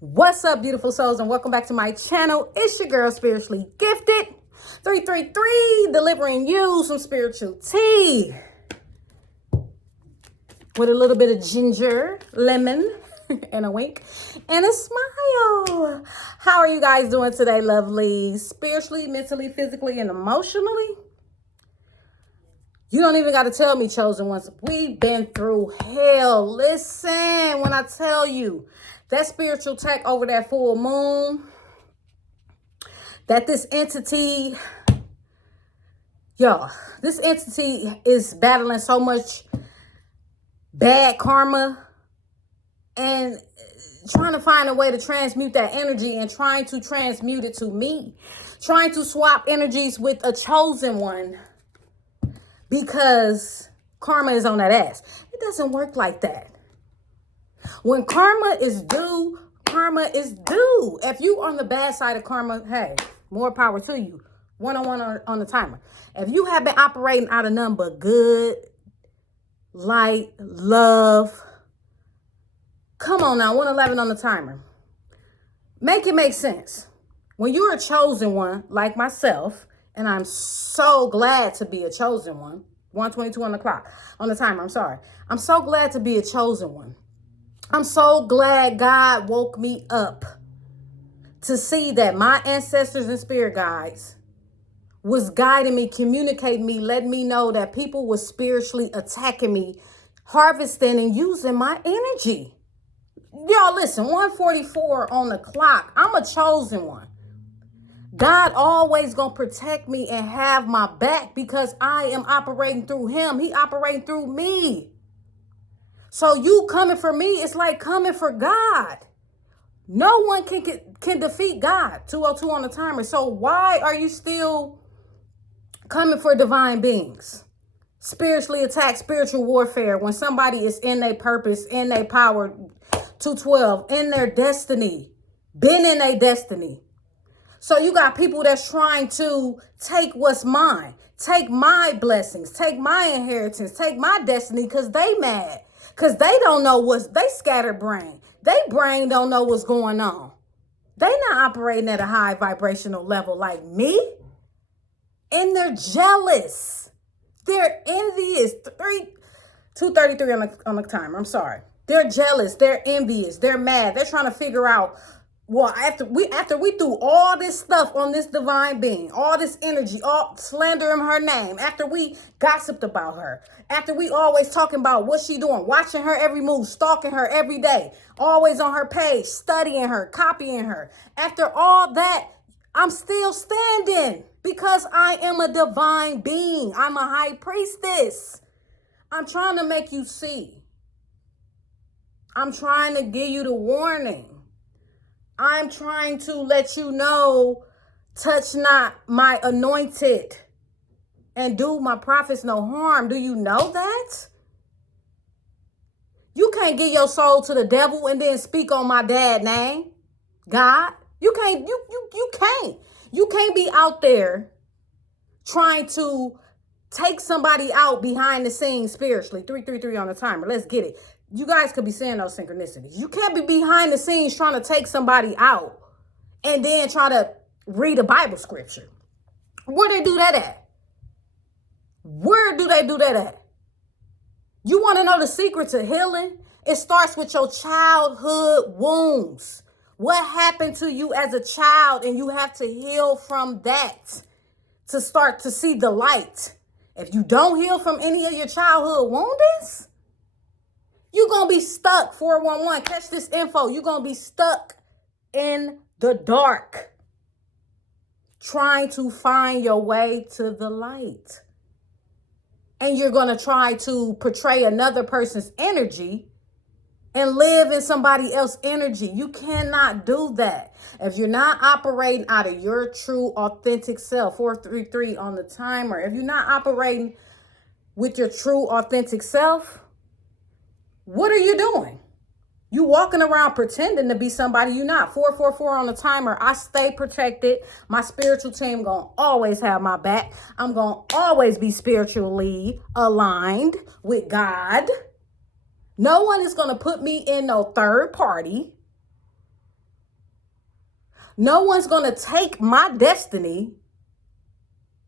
What's up, beautiful souls, and welcome back to my channel. It's your girl, Spiritually Gifted 333, delivering you some spiritual tea with a little bit of ginger, lemon, and a wink, and a smile. How are you guys doing today, lovely? Spiritually, mentally, physically, and emotionally? You don't even got to tell me, chosen ones. We've been through hell. Listen, when I tell you that spiritual attack over that full moon, that this entity is battling so much bad karma and trying to find a way to transmute that energy and trying to transmute it to me, trying to swap energies with a chosen one. Because karma is on that ass. It doesn't work like that. When karma is due, karma is due. If you on the bad side of karma, hey, more power to you. One-on-one on the timer. If you have been operating out of nothing but good, light, love, come on now, 111 on the timer. Make it make sense. When you're a chosen one, like myself, and I'm so glad to be a chosen one. 122 on the clock, on the timer, I'm sorry. I'm so glad to be a chosen one. I'm so glad God woke me up to see that my ancestors and spirit guides was guiding me, communicating me, letting me know that people were spiritually attacking me, harvesting and using my energy. Y'all listen, 144 on the clock. I'm a chosen one. God always gonna protect me and have my back because I am operating through him. He operating through me. So you coming for me, it's like coming for God. No one can defeat God. 202 on the timer. So why are you still coming for divine beings? Spiritually attack, spiritual warfare, when somebody is in their purpose, in their power, 212, in their destiny, been in their destiny. So you got people that's trying to take what's mine, take my blessings, take my inheritance, take my destiny because they mad, because they don't know they scattered brain. They brain don't know what's going on. They not operating at a high vibrational level like me. And they're jealous. They're envious. 233 on the timer. I'm sorry. They're jealous. They're envious. They're mad. They're trying to figure out, well, after we threw all this stuff on this divine being, all this energy, all slandering her name, after we gossiped about her, after we always talking about what she doing, watching her every move, stalking her every day, always on her page, studying her, copying her. After all that, I'm still standing because I am a divine being. I'm a high priestess. I'm trying to make you see. I'm trying to give you the warning. I'm trying to let you know, touch not my anointed and do my prophets no harm. Do you know that? You can't give your soul to the devil and then speak on my dad's name, God. You can't, you can't. You can't be out there trying to take somebody out behind the scenes spiritually. 333 on the timer. Let's get it. You guys could be seeing those synchronicities. You can't be behind the scenes trying to take somebody out and then try to read a Bible scripture. Where they do that at? Where do they do that at? You want to know the secret to healing? It starts with your childhood wounds. What happened to you as a child, and you have to heal from that to start to see the light. If you don't heal from any of your childhood woundings, you're going to be stuck. 411, catch this info. You're going to be stuck in the dark trying to find your way to the light. And you're going to try to portray another person's energy and live in somebody else's energy. You cannot do that. If you're not operating out of your true, authentic self, 433 on the timer, if you're not operating with your true, authentic self, what are you doing? You walking around pretending to be somebody you're not. 444 on the timer. I stay protected. My spiritual team gonna always have my back. I'm gonna always be spiritually aligned with God. No one is gonna put me in no third party. No one's going to take my destiny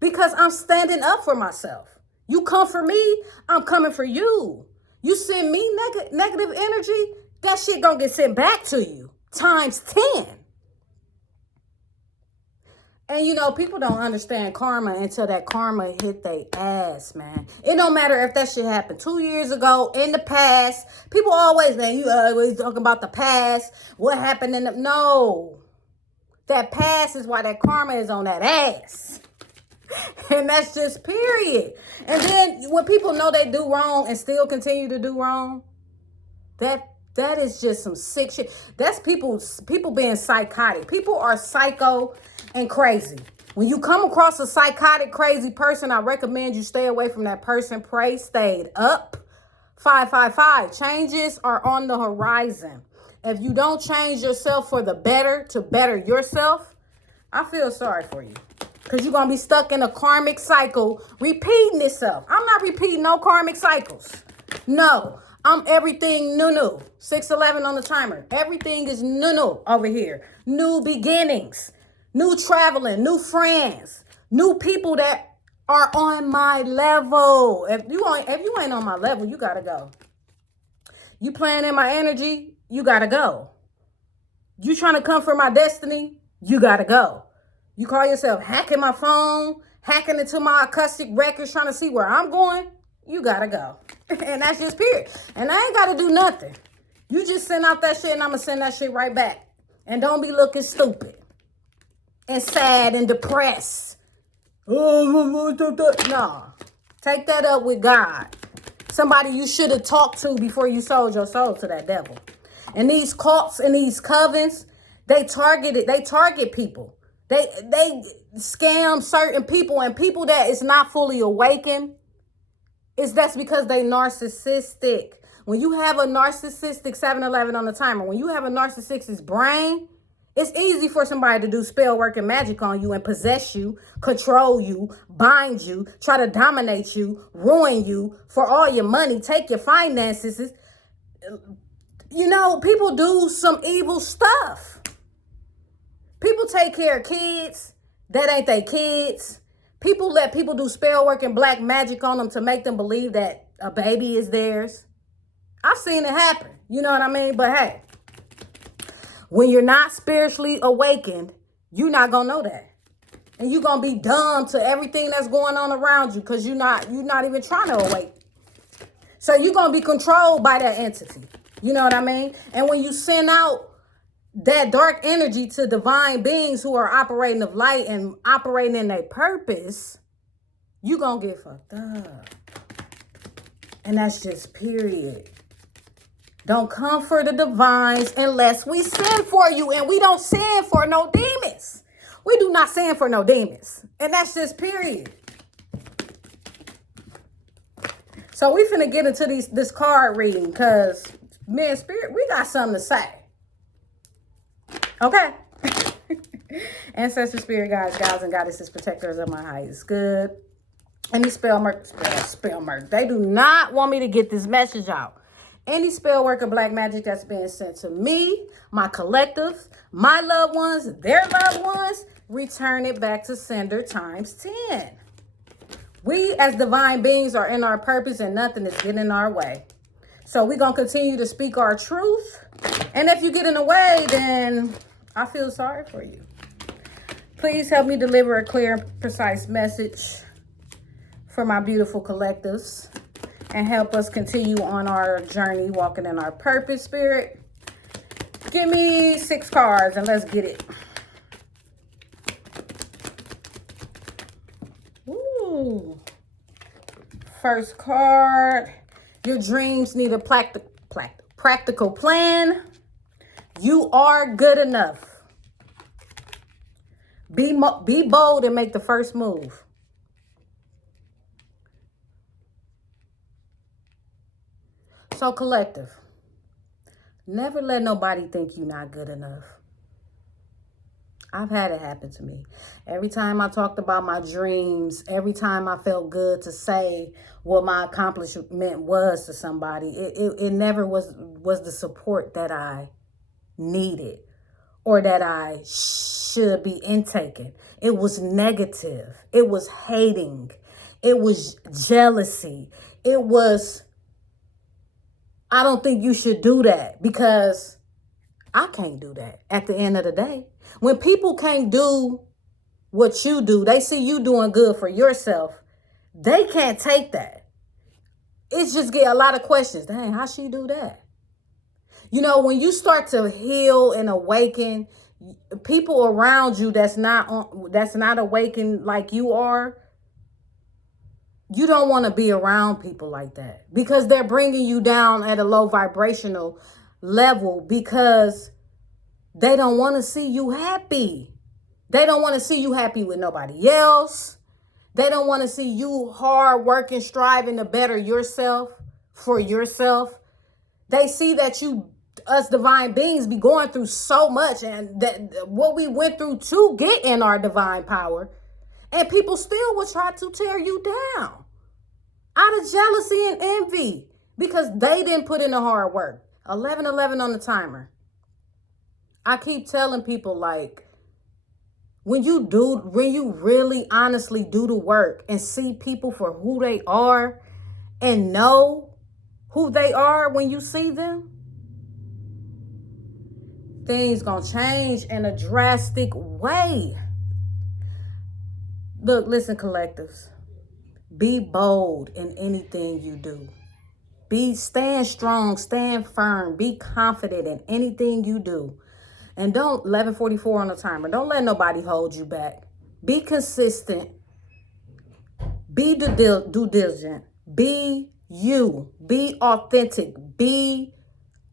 because I'm standing up for myself. You come for me, I'm coming for you. You send me negative energy, that shit gonna get sent back to you times 10. And you know, people don't understand karma until that karma hit their ass, man. It don't matter if that shit happened 2 years ago, in the past. People always, man, you always talking about the past. What happened in the... No. That past is why that karma is on that ass. And that's just period. And then when people know they do wrong and still continue to do wrong, that is just some sick shit. That's people being psychotic. People are psycho and crazy. When you come across a psychotic, crazy person, I recommend you stay away from that person. Pray stayed up. 555. Changes are on the horizon. If you don't change yourself for the better, to better yourself, I feel sorry for you. Because you're going to be stuck in a karmic cycle repeating itself. I'm not repeating no karmic cycles. No. I'm everything new. 611 on the timer. Everything is new over here. New beginnings. New traveling. New friends. New people that are on my level. If you ain't on my level, you got to go. You playing in my energy, you got to go. You trying to come for my destiny, you got to go. You call yourself hacking my phone, hacking into my acoustic records, trying to see where I'm going, you got to go. And that's just period. And I ain't got to do nothing. You just send out that shit and I'm going to send that shit right back. And don't be looking stupid and sad and depressed. No. Take that up with God. Somebody you should have talked to before you sold your soul to that devil. And these cults and these covens, they target people. They scam certain people, and people that is not fully awakened, that's because they narcissistic. When you have a narcissistic 711 on the timer, when you have a narcissistic brain, it's easy for somebody to do spell work and magic on you and possess you, control you, bind you, try to dominate you, ruin you for all your money, take your finances. You know, people do some evil stuff. People take care of kids that ain't they kids. People let people do spell work and black magic on them to make them believe that a baby is theirs. I've seen it happen. You know what I mean? But hey, when you're not spiritually awakened, you're not going to know that. And you're going to be dumb to everything that's going on around you because you're not even trying to awake. So you're going to be controlled by that entity. You know what I mean? And when you send out that dark energy to divine beings who are operating of light and operating in their purpose, you're going to get fucked up. And that's just period. Don't come for the divines unless we send for you. And we don't send for no demons. We do not send for no demons. And that's just period. So we finna get into this card reading because, man, spirit, we got something to say. Okay. Ancestors, spirit guides, gods, and goddesses, protectors of my highest good. Any spell work, they do not want me to get this message out. Any spell work or black magic that's being sent to me, my collectives, my loved ones, their loved ones, return it back to sender times 10. We as divine beings are in our purpose and nothing is getting in our way. So we're going to continue to speak our truth. And if you get in the way, then I feel sorry for you. Please help me deliver a clear and precise message for my beautiful collectives and help us continue on our journey, walking in our purpose, spirit. Give me 6 cards and let's get it. Ooh. First card. Your dreams need a practical plan. You are good enough. Be bold and make the first move. So collective, never let nobody think you're not good enough. I've had it happen to me. Every time I talked about my dreams, every time I felt good to say what my accomplishment was to somebody, it never was the support that I needed or that I should be intaking. It was negative. It was hating. It was jealousy. It was, I don't think you should do that, because I can't do that at the end of the day. When people can't do what you do, they see you doing good for yourself, they can't take that. It's just get a lot of questions. Dang, how she do that? You know, when you start to heal and awaken, people around you that's not awakened like you are, you don't want to be around people like that, because they're bringing you down at a low vibrational level, because they don't want to see you happy. They don't want to see you happy with nobody else. They don't want to see you hard working, striving to better yourself for yourself. They see that us divine beings be going through so much, and that what we went through to get in our divine power, and people still will try to tear you down out of jealousy and envy, because they didn't put in the hard work. 11:11 on the timer. I keep telling people, like, when you really honestly do the work and see people for who they are and know who they are when you see them, things gonna change in a drastic way. Look, listen, collectives. Be bold in anything you do. Stand strong, stand firm, be confident in anything you do. And don't, 11:44 on the timer, don't let nobody hold you back. Be consistent. Be due diligent. Be you. Be authentic. Be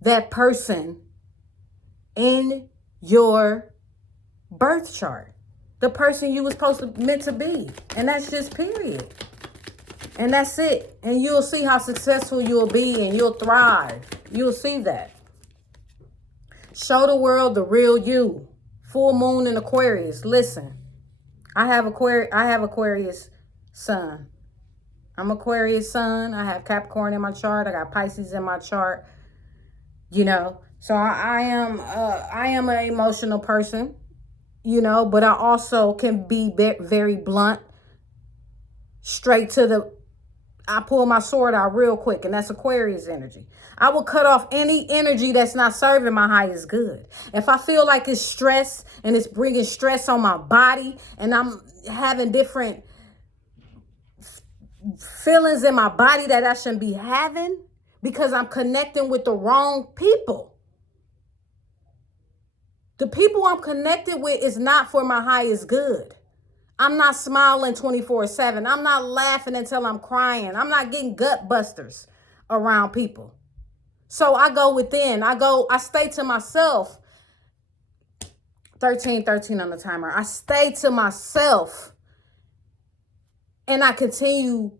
that person in your birth chart. The person you were meant to be. And that's just period. And that's it. And you'll see how successful you'll be, and you'll thrive. You'll see that. Show the world the real you. Full moon in Aquarius. Listen, I have Aquarius sun. I'm Aquarius sun. I have Capricorn in my chart. I got Pisces in my chart. You know, so I am an emotional person. You know, but I also can be very blunt. Straight to the, I pull my sword out real quick, and that's Aquarius energy. I will cut off any energy that's not serving my highest good. If I feel like it's stress and it's bringing stress on my body, and I'm having different feelings in my body that I shouldn't be having, because I'm connecting with the wrong people. The people I'm connected with is not for my highest good. I'm not smiling 24/7. I'm not laughing until I'm crying. I'm not getting gut busters around people. So I go within. I stay to myself. 13:13 on the timer. I stay to myself, and I continue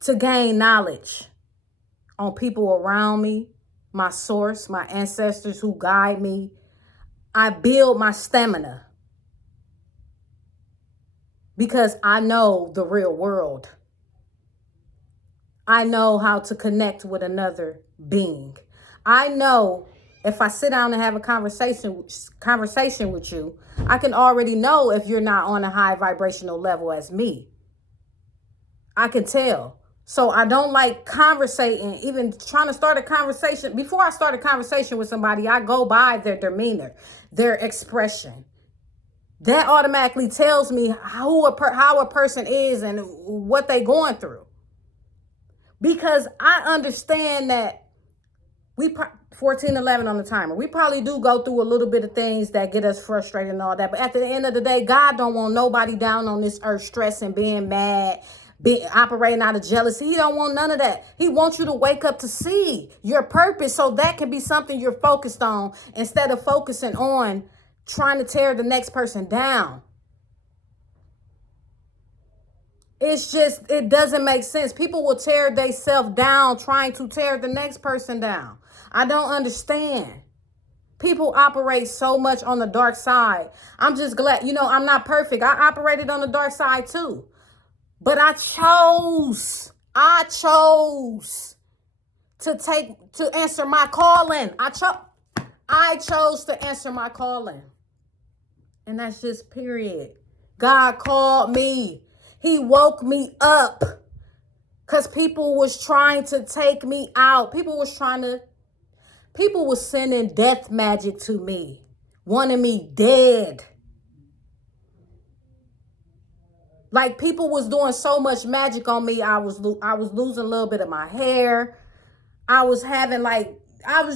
to gain knowledge on people around me, my source, my ancestors who guide me. I build my stamina, because I know the real world. I know how to connect with another being. I know if I sit down and have a conversation with you, I can already know if you're not on a high vibrational level as me. I can tell. So I don't like conversating, even trying to start a conversation. Before I start a conversation with somebody, I go by their demeanor, their expression. That automatically tells me how a person is and what they're going through. Because I understand that 14:11 on the timer. We probably do go through a little bit of things that get us frustrated and all that. But at the end of the day, God don't want nobody down on this earth stressing, being mad, operating out of jealousy. He don't want none of that. He wants you to wake up to see your purpose, so that can be something you're focused on, instead of focusing on trying to tear the next person down. It's just, it doesn't make sense. People will tear themselves down trying to tear the next person down. I don't understand. People operate so much on the dark side. I'm just glad, I'm not perfect. I operated on the dark side too. But I chose to answer my calling. I chose to answer my calling. And that's just period. God called me. He woke me up. Because people was trying to take me out. People was sending death magic to me. Wanting me dead. Like people was doing so much magic on me. I was losing a little bit of my hair. I was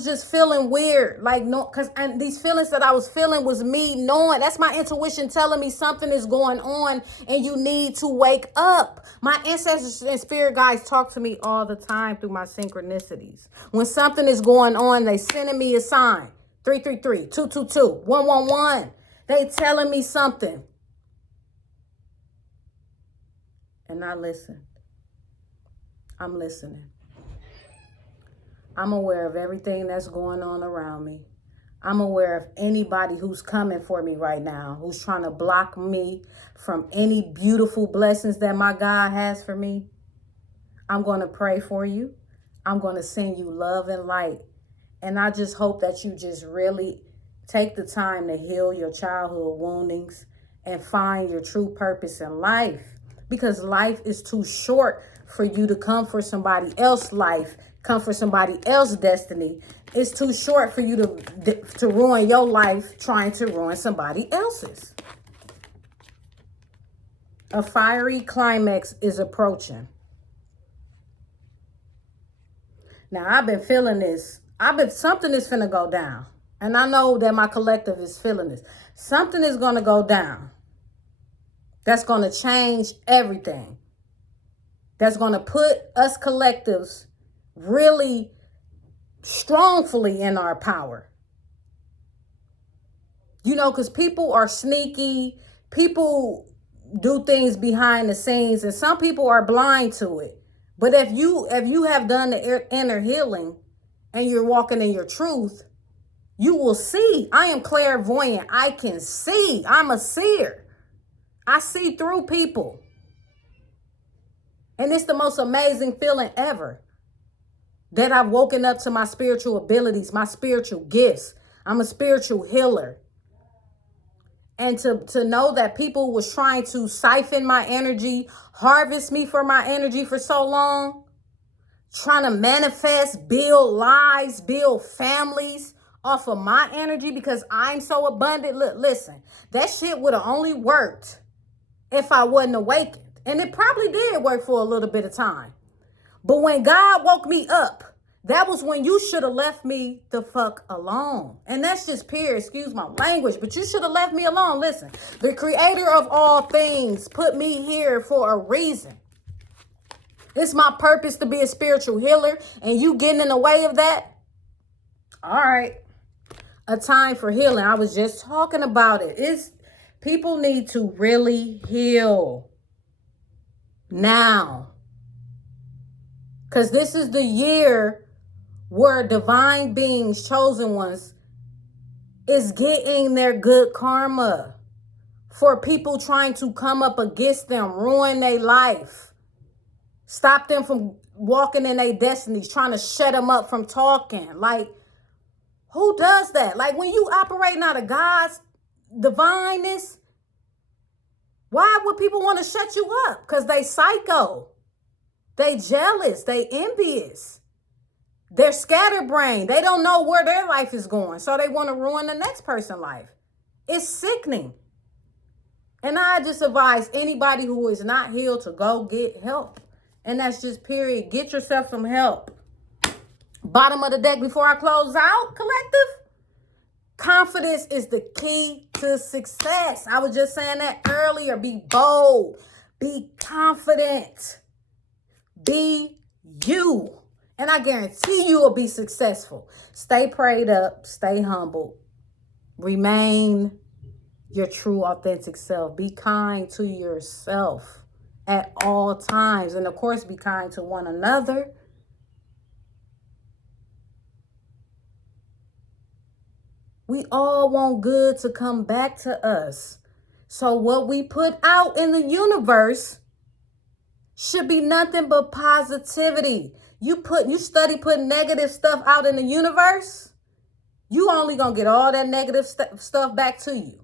just feeling weird. Like no, because these feelings that I was feeling was me knowing. That's my intuition telling me something is going on and you need to wake up. My ancestors and spirit guides talk to me all the time through my synchronicities. When something is going on, they sending me a sign. 333, 222, 111. They telling me something. And I listen. I'm listening. I'm aware of everything that's going on around me. I'm aware of anybody who's coming for me right now, who's trying to block me from any beautiful blessings that my God has for me. I'm going to pray for you. I'm going to send you love and light. And I just hope that you just really take the time to heal your childhood woundings and find your true purpose in life. Because life is too short for you to come for somebody else's life, come for somebody else's destiny. It's too short for you to ruin your life trying to ruin somebody else's. A fiery climax is approaching. Now, I've been feeling this. Something is finna go down. And I know that my collective is feeling this. Something is going to go down. That's going to change everything. That's going to put us collectives really strongly in our power. You know, because people are sneaky. People do things behind the scenes. And some people are blind to it. But if you have done the inner healing and you're walking in your truth, you will see. I am clairvoyant. I can see. I'm a seer. I see through people. And it's the most amazing feeling ever that I've woken up to my spiritual abilities, my spiritual gifts. I'm a spiritual healer. And to know that people was trying to siphon my energy, harvest me for my energy for so long, trying to manifest, build lives, build families off of my energy because I'm so abundant. Look, listen, that shit would have only worked if I wasn't awakened. And it probably did work for a little bit of time. But when God woke me up, that was when you should have left me the fuck alone. And that's just period. Excuse my language, but you should have left me alone. Listen, the creator of all things put me here for a reason. It's my purpose to be a spiritual healer, and you getting in the way of that? All right. A time for healing. I was just talking about it. People need to really heal now. Because this is the year where divine beings, chosen ones, is getting their good karma for people trying to come up against them, ruin their life, stop them from walking in their destinies, trying to shut them up from talking. Like, who does that? Like, when you operating out of God's divineness, why would people want to shut you up? Because they psycho. They jealous. They envious. They're scatterbrained. They don't know where their life is going. So they want to ruin the next person's life. It's sickening. And I just advise anybody who is not healed to go get help. And that's just period. Get yourself some help. Bottom of the deck before I close out, collective. Confidence is the key to success. I was just saying that earlier. Be bold. Be confident. Be you. And I guarantee you will be successful. Stay prayed up. Stay humble. Remain your true, authentic self. Be kind to yourself at all times. And of course, be kind to one another. We all want good to come back to us. So what we put out in the universe should be nothing but positivity. You study putting negative stuff out in the universe, You only gonna get all that negative stuff back to you.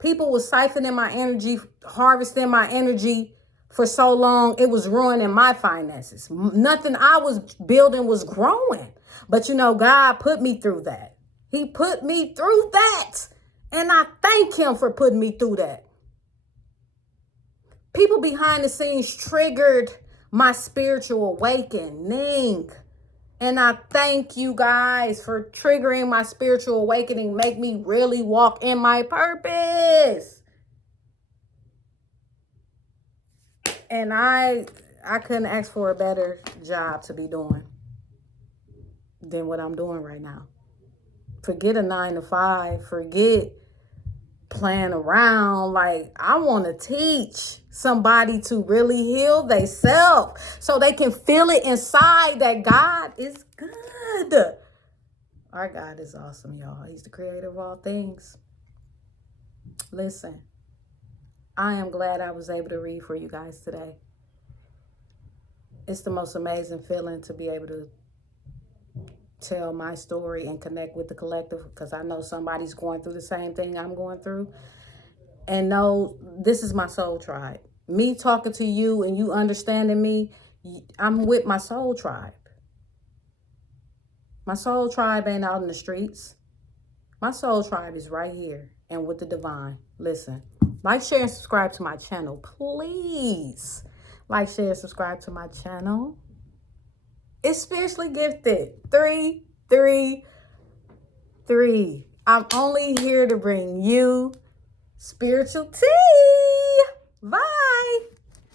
People was siphoning my energy, harvesting my energy for so long, it was ruining my finances. Nothing I was building was growing. But you know, God put me through that. He put me through that. And I thank him for putting me through that. People behind the scenes triggered my spiritual awakening. And I thank you guys for triggering my spiritual awakening, make me really walk in my purpose. And I couldn't ask for a better job to be doing than what I'm doing right now. Forget a 9-to-5, forget playing around. Like, I want to teach somebody to really heal themselves so they can feel it inside that God is good. Our God is awesome, y'all. He's the creator of all things. Listen, I am glad I was able to read for you guys today. It's the most amazing feeling to be able to tell my story and connect with the collective, because I know somebody's going through the same thing I'm going through. And no, this is my soul tribe. Me talking to you and you understanding me, I'm with my soul tribe. My soul tribe ain't out in the streets. My soul tribe is right here and with the divine. Listen, like, share, and subscribe to my channel, please. Like, share, subscribe to my channel. It's spiritually gifted. 3, 3, 3. I'm only here to bring you spiritual tea. Bye.